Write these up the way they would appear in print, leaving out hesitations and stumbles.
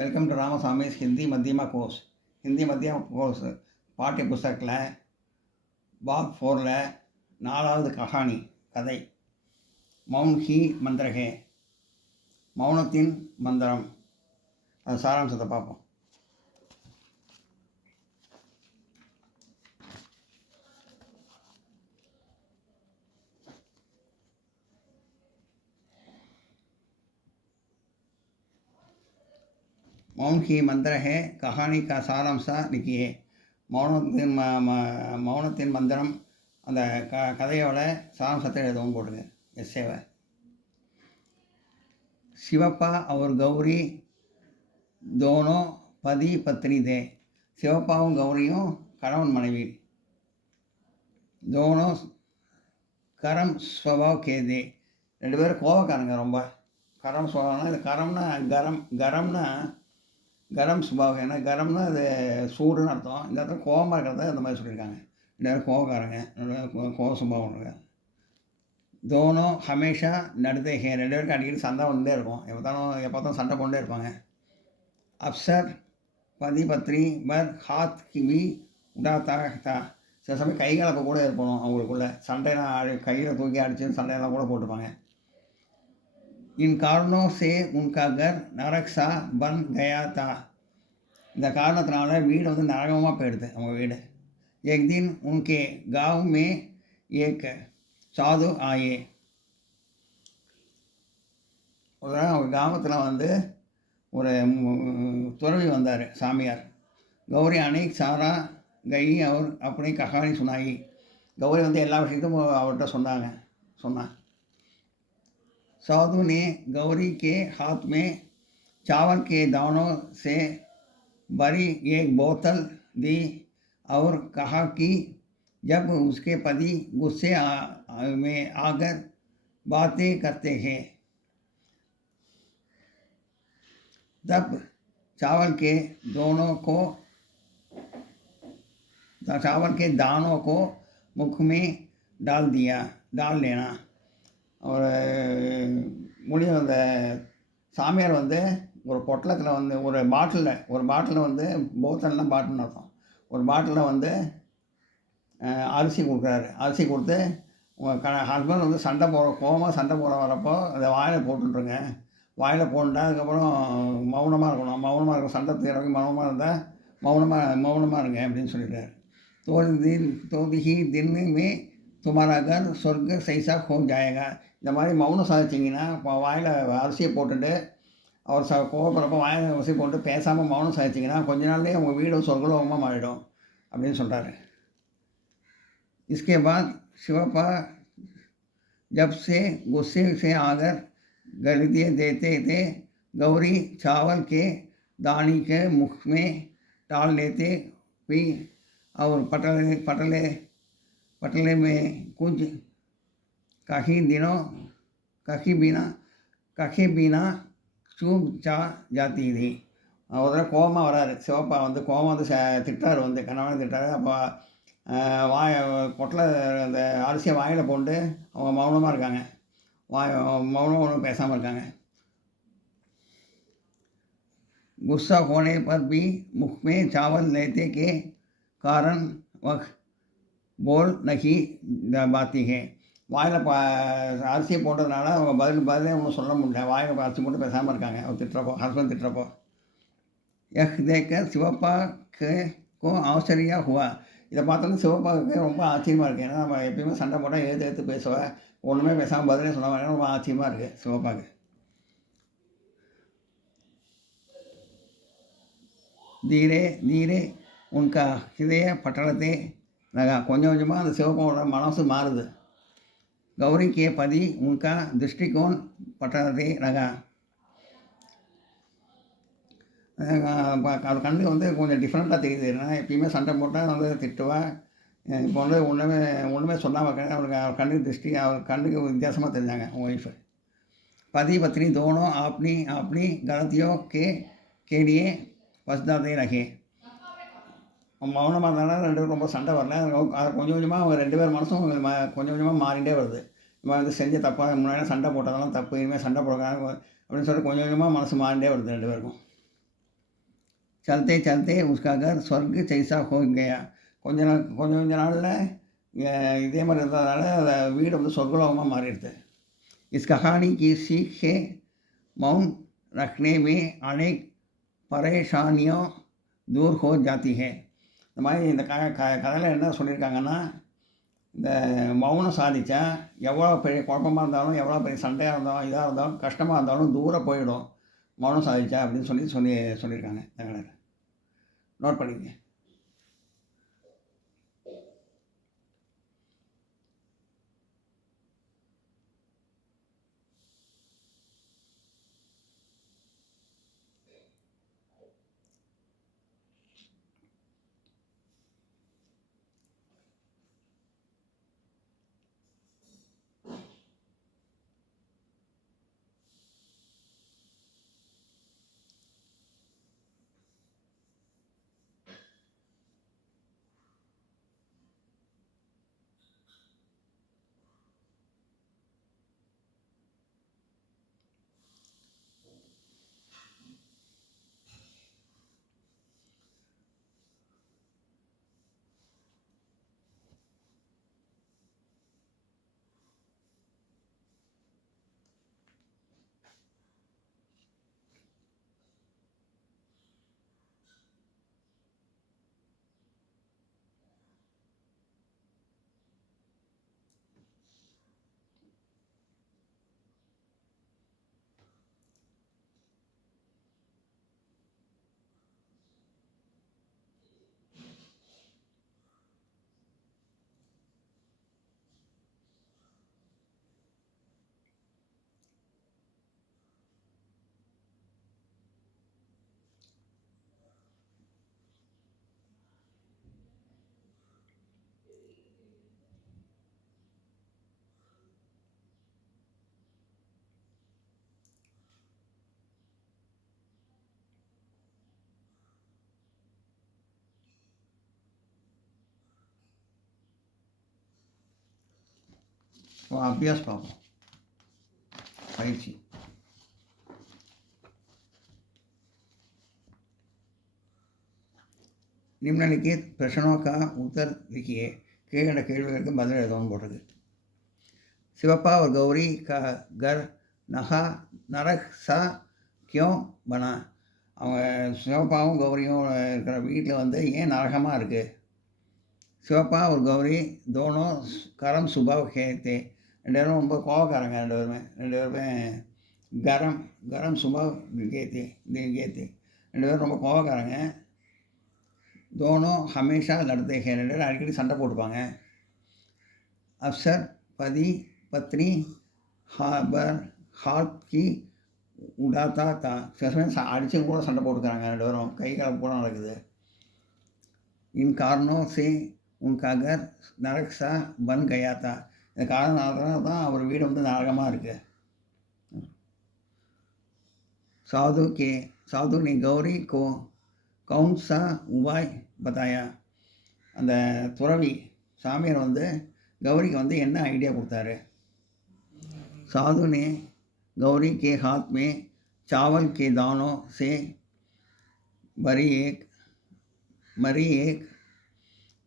Welcome to Ramasamy's Hindi Madhyama course. Hindi Madhyama course பாட்டிய புஸ்தகத்தில் பாக் 4ல் 4வது கதை மௌன் ஹி மந்திரகே, மௌனத்தின் மந்திரம். அது சாராம்சத்தை பார்ப்போம். मौन ही मंत्र है, कहानी का सारांश लिखिए. மௌனத்தின் மந்திரம் அந்த கதையோட சாராம்சத்தை எழுதவும் போடுங்க. எஸ்ஸேவை. சிவப்பா और गौरी दोनों पति पत्नी थे. சிவப்பாவும் கௌரியும் கணவன் மனைவி. दोनों கரம் स्वभाव के थे. ரெண்டு பேரும் கோபக்காரங்க ரொம்ப. கரம் சுபாவம்னா இது கரம்னா கரம்னா கரம் சுபாவம். ஏன்னா கரம்னா அது சூடுன்னு அர்த்தம். இந்த இடத்துல கோபமாக இருக்கிறத அந்த மாதிரி சொல்லியிருக்காங்க. ரெண்டு பேரும் கோபக்காரங்க, கோப சுபாவம் இருக்காங்க. தோனோ ஹமேஷா நடுதே ஹே. ரெண்டு பேருக்கு அடிக்கடி சண்டை வந்துட்டே இருக்கும். எப்போத்தாலும் சண்டை கொண்டே இருப்பாங்க. அப்சர் பதி பத்னி பர் ஹாத் கிவி உடாத்தா தா. சில சமயம் கைகலப்பை கூட இருக்கணும் அவங்களுக்குள்ள. சண்டையெல்லாம் கையில் தூக்கி அடித்து சண்டையெல்லாம் கூட போட்டுப்பாங்க. इन कारणों से उनका घर नरक सा बन गया था. இந்த காரணத்தினால வீடு வந்து நரகமாக போயிடுது அவங்க வீடு. एक दिन उनके गांव में एक साधु आए. ஒரு அவங்க கிராமத்தில் வந்து ஒரு துறவி வந்தார், சாமியார். கௌரி அனைக் சாரா கை அவர் அப்படி கஹானி சுனாயி. கௌரி வந்து எல்லா விஷயத்தையும் அவர்கிட்ட சொன்னான். साधु ने गौरी के हाथ में चावल के दानों से भरी एक बोतल दी और कहा कि जब उसके पति गुस्से में आकर बातें करते हैं तब चावल के दानों को मुख में डाल लेना. ஒரு முடியும். அந்த சாமியார் வந்து ஒரு பொட்டலத்தில் வந்து ஒரு பாட்டிலில் வந்து போத்தல்லாம் பாட்டில்னு அர்த்தம். ஒரு பாட்டிலில் வந்து அரிசி கொடுக்குறாரு. அரிசி கொடுத்து உங்கள் ஹஸ்பண்ட் வந்து கோவமாக சண்டை போட வரப்போ அதை வாயில் போட்டுருங்க. வாயில் போட்டுட்டா அதுக்கப்புறம் மௌனமாக இருக்கணும். மௌனமாக இருக்கும். சண்டை தீரவை மௌனமாக இருந்தால் மௌனமாக இருங்க அப்படின்னு சொல்லிட்டார். தோதிஹி தின்னுமே துமாரா கர் சொர்க்க சைஸா ஹோ ஜாயேகா. இந்த மாதிரி மௌனம் சாதிச்சிங்கன்னா வாயில் அரிசியை போட்டுட்டு அவர் கோவப்படுறப்போ வாயில் அரிசி போட்டு பேசாமல் மௌனம் சாதிச்சிங்கன்னா கொஞ்ச நாள்லேயே உங்கள் வீடும் சொர்க்கலோகமாக மாறிடும் அப்படின்னு சொல்கிறாரு. इसके बाद शिवप्पा जब से गुस्से से आकर गालियाँ देते थे, गौरी चावल के दाने के मुख में डाल लेते भी और पटले में कुछ कहीं बिना चूप जाती थी. ஒரு கோபமாக வராரு சிவப்பா. வந்து கோபம் வந்து திட்டார், வந்து கணவனை திட்டார். அப்போ பொட்டில் அந்த அரிசியை வாயில் போட்டு அவங்க மௌனமாக இருக்காங்க. மௌனம் ஒன்றும் பேசாமல் இருக்காங்க. गुस्सा होने पर भी मुख में चावल लेते के कारण वह बोल नहीं பாத்தி है. வாயில் அரிசியை போட்டதுனால அவங்க பதிலே ஒன்றும் சொல்ல முடியல. வாயில் அரிசி போட்டு பேசாமல் இருக்காங்க. அவர் ஹஸ்பண்ட் திட்டுறப்போ. यह देखकर சிவப்பா को ஆச்சரியா हुआ. இதை பார்த்தோன்னா சிவப்பாவுக்கு ரொம்ப ஆச்சரியமாக இருக்குது. ஏன்னா நம்ம எப்பயுமே சண்டை போட்டால் எழுத்து பேசுவேன், ஒன்றுமே பேசாமல் பதிலே சொல்ல மாட்டேன். ரொம்ப ஆச்சரியமாக இருக்குது சிவப்பாவுக்கு. धीरे धीरे उनका हृदय पटलते लगा. கொஞ்சம் கொஞ்சமாக அந்த சிவப்போட மனசு மாறுது. गौरी के पति उनका दृष्टिकोण पटलते लगा. அது கண்ணுக்கு வந்து கொஞ்சம் டிஃப்ரெண்ட்டாக தெரியுது. ஏன்னா எப்பயுமே சண்டை போட்டால் வந்து திட்டுவேன். இப்போ வந்து ஒன்றுமே சொல்லாமல் இருக்காங்க. அவர் கண்ணுக்கு வித்தியாசமாக தெரிஞ்சாங்க ஒய்ஃபு. पति पत्नी दोनों अपनी गलतियों के लिए பசுதாதே ரகே. மௌனமாக இருந்தாலும் ரெண்டு பேரும் ரொம்ப சண்டை வரல. அது கொஞ்சம் கொஞ்சமாக அவங்க ரெண்டு பேர் மனசும் கொஞ்சம் கொஞ்சமாக மாறிகிட்டே வருது. நம்ம வந்து செஞ்ச தப்பாக முன்னாடி சண்டை போட்டதெல்லாம் தப்பு, இனிமேல் சண்டை போடுறாங்க அப்படின்னு சொல்லிட்டு கொஞ்சம் கொஞ்சமாக மனசு மாறிகிட்டே வருது ரெண்டு பேருக்கும். चलते चलते उसका घर स्वर्ग जैसा हो गया. கொஞ்ச நாளில் இதே மாதிரி இருந்ததால் அந்த வீடு வந்து சொர்க்கலோகமாக மாறிடுது. इस कहानी की सीख है मौन रखने में अनेक परेशानियों दूर हो जाती है. இந்த மாதிரி இந்த கதையில் என்ன சொல்லியிருக்காங்கன்னா, இந்த மௌனம் சாதித்தா எவ்வளோ பெரிய குழப்பமாக இருந்தாலும், எவ்வளோ பெரிய சண்டையாக இருந்தாலும், இதாக இருந்தாலும், கஷ்டமாக இருந்தாலும் தூரம் போயிடும் மௌனம் சாதித்தா அப்படின்னு சொல்லியிருக்காங்க. நோட் பண்ணிக்கங்க. अभ्यास பார்ப்போம். பயிற்சி. निम्नलिखित प्रश्नों का उत्तर लिखिए. கீழே கேள்விகளுக்கு பதில் எழுதவும் போடுறது. சிவப்பா और गौरी का घर नरक सा क्यों बना? அவங்க சிவப்பாவும் கௌரியும் இருக்கிற வீட்டில் வந்து ஏன் நரகமாக இருக்குது? சிவப்பா और गौरी दोनों கரம் சுபாவ் थे. ரெண்டு பேரும் ரொம்ப கோபக்காரங்க. ரெண்டு பேருமே கரம் சுபாவ் கேத்தி. ரெண்டு பேரும் ரொம்ப கோபக்காரங்க. दोनों हमेशा लड़ते हैं. ரெண்டு பேரும் அடிக்கடி சண்டை போட்டுப்பாங்க. अफसर पति पत्नी हाथ की उड़ाता था. சில சமயம் அடிச்சு கூட சண்டை போட்டுக்கிறாங்க. ரெண்டு பேரும் கை கலப்பு கூட நடக்குது. इन कारणों से उनका घर नरक सा बन गया था. இந்த காரணத்தினால தான் அவர் வீடு வந்து நரகமாக இருக்குது. साधु ने गौरी को कौन सा उपाय बताया? அந்த துறவி சாமியார் வந்து கௌரிக்கு வந்து என்ன ஐடியா கொடுத்தாரு? साधु ने गौरी के हाथ में चावल के दानों से भरी एक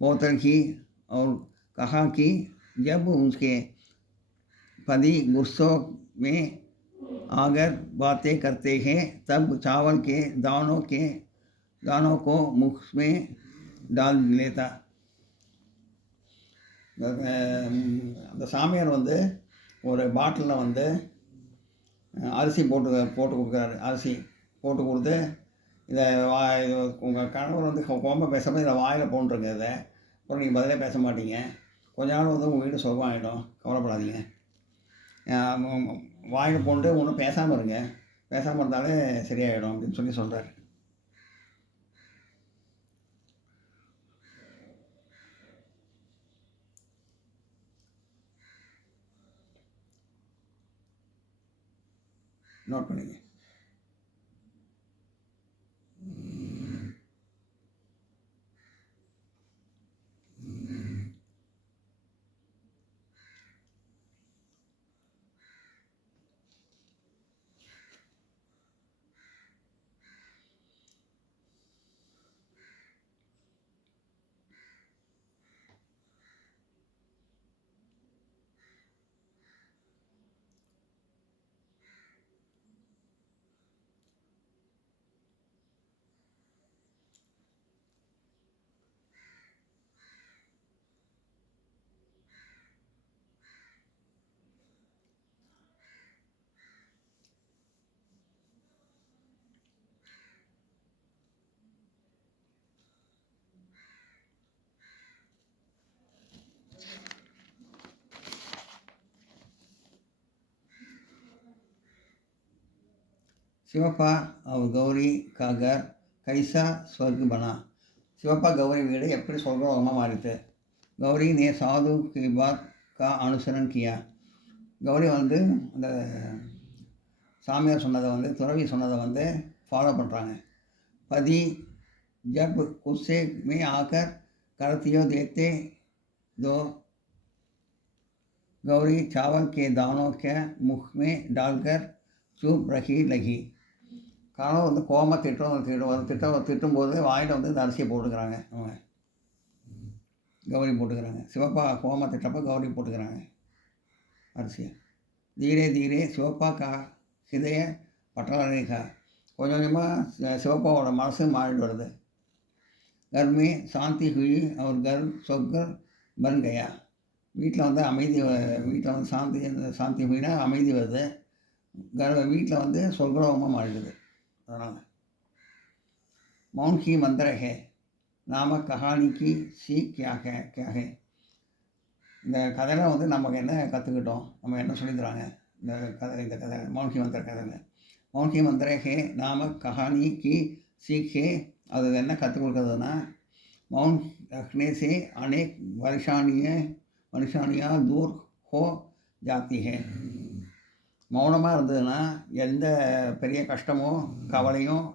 बोतल की और कहा कि जब उसके पति गुस्सों में आकर बातें करते हैं तब चावल के दानों को मुख में डाल लेता. அந்த சாமியார் வந்து ஒரு பாட்டிலில் வந்து அரிசி போட்டு கொடுக்குறாரு. அரிசி போட்டு கொடுத்து இதை உங்கள் கணவர் வந்து கோம்பை பேசாமல் இதை வாயில் போட்டுருங்க. இதை அப்புறம் நீங்கள் பதிலே பேச மாட்டீங்க. கொஞ்ச நாள் வந்து உங்கள் வீடு சுகமாகிடும், கவலைப்படாதீங்க. வாயில் போட்டு ஒன்றும் பேசாமல் இருங்க. பேசாமல் இருந்தாலே சரியாயிடும் அப்படின்னு சொல்கிறார். நோட் பண்ணிங்க. சிவப்பா और गौरी का घर कैसा स्वर्ग बना. சிவப்பா கௌரி வீடு எப்படி சொர்க்கமாக மாறிட்டு. கௌரி ने साधु की बात का अनुसरण किया. கௌரி வந்து அந்த சாமியார் சொன்னதை வந்து துறவி சொன்னதை வந்து ஃபாலோ பண்ணுறாங்க. पति जब गुस्से में आकर करतियों देते दो गौरी चावल के दानों के मुख में डालकर चुप रही लगी. கணவன் வந்து கோவமாக திட்டும்போது வாயில் வந்து இந்த அரிசியை போட்டுக்கிறாங்க. அவங்க கௌரி போட்டுக்கிறாங்க. சிவப்பா கோவமாக திட்டப்போ கௌரி போட்டுக்கிறாங்க அரிசியை. धीरे धीरे சிவப்பா கா ஹிதய பட்டலரேகா. கொஞ்சம் கொஞ்சமாக சிவப்பாவோட மனசு மாறிட்டு வருது. घर में शांति हुई और घर स्वर्ग बन गया. வீட்டில் வந்து அமைதி, வீட்டில் வந்து சாந்தி हुईனா அமைதி வருது. வீட்டில் வந்து சொர்க்கலோகமாக மாறிடுது. அதனால் मौन की मंत्र है नामक कहानी की सीख क्या है. இந்த கதையில் வந்து நமக்கு என்ன கற்றுக்கிட்டோம், நம்ம என்ன சொல்லித்தராங்க இந்த கதை மௌன் की मंत्र கதையில். मौन की मंत्र है नामक कहानी की सीख है. அது என்ன கற்றுக் கொடுக்குறதுன்னா, मौन रखने से अनेक परेशानियाँ दूर हो जाती है. மௌனமாக இருந்ததுன்னா எந்த பெரிய கஷ்டமோ கவலையும்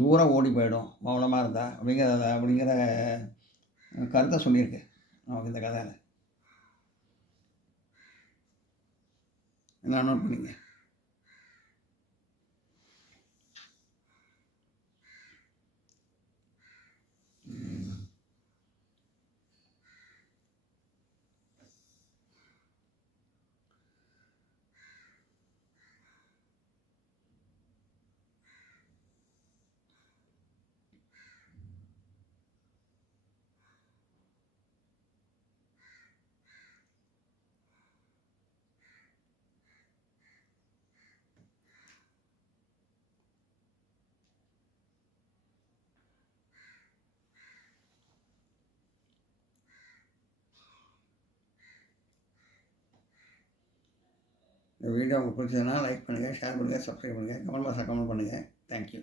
தூரம் ஓடி போயிடும் மௌனமாக இருந்தால் அப்படிங்கிற கருத்தை சொல்லியிருக்கு நமக்கு இந்த கதையில். என்ன நோட் பண்ணிங்க. இந்த வீடியோ உங்களுக்கு பிடிச்சதுன்னா லைக் பண்ணுங்கள், ஷேர் பண்ணுங்கள், சப்ஸ்கிரைப் பண்ணுங்கள், கமெண்ட் பாக்ஸில் கமெண்ட் பண்ணுங்கள். தேங்க்யூ.